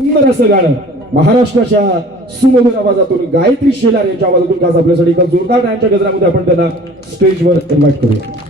सुंदर असं गाणं. महाराष्ट्राच्या सुमधुर आवाजातून गायत्री शेलार यांच्या आवाजातून खास आपल्यासाठी एका जोरदार गायनच्या गजरामध्ये आपण त्यांना स्टेजवर इन्व्हाइट करूया.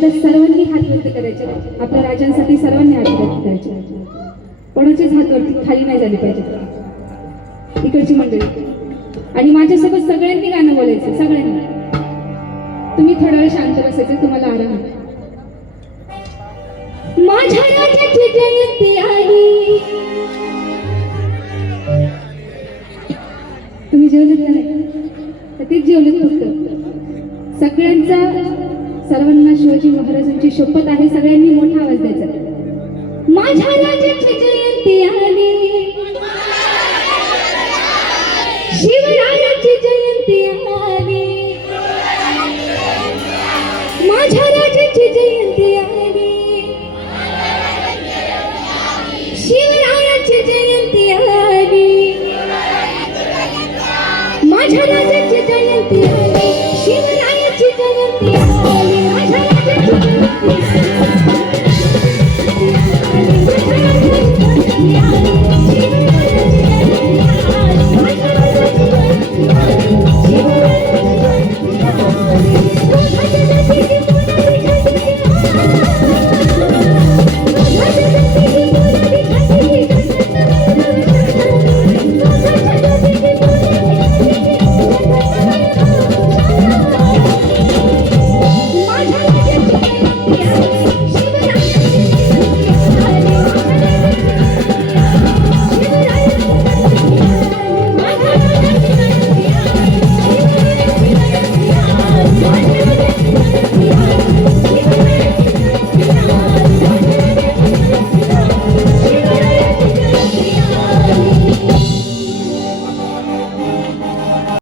जरा सर्वांनी हात व्यक्त करायचे. आपल्या राजांसाठी सर्वांनी हात व्यक्त करायचे. कोणाचीच हात वरती खाली नाही झाली पाहिजे. इकडची मंडळी. आणि माझ्यासोबत सगळ्यांनी गाणं बोलायचं सगळ्यांनी. तुम्ही थोडा वेळ शांत बसायचं तुम्हाला आराम माझ्या राजाची जयंती आली तुम्ही जेवलेत का नाही? तर तेच जेवलेत फक्त. सगळ्यांचा सर्वांना शिवाजी महाराजांची शपथ आहे सगळ्यांनी मोठा आवाज द्यायचा. माझ्या राजाची जयंती आली. शिवरायाची जयंती आली. माझ्या राजाची जयंती आली.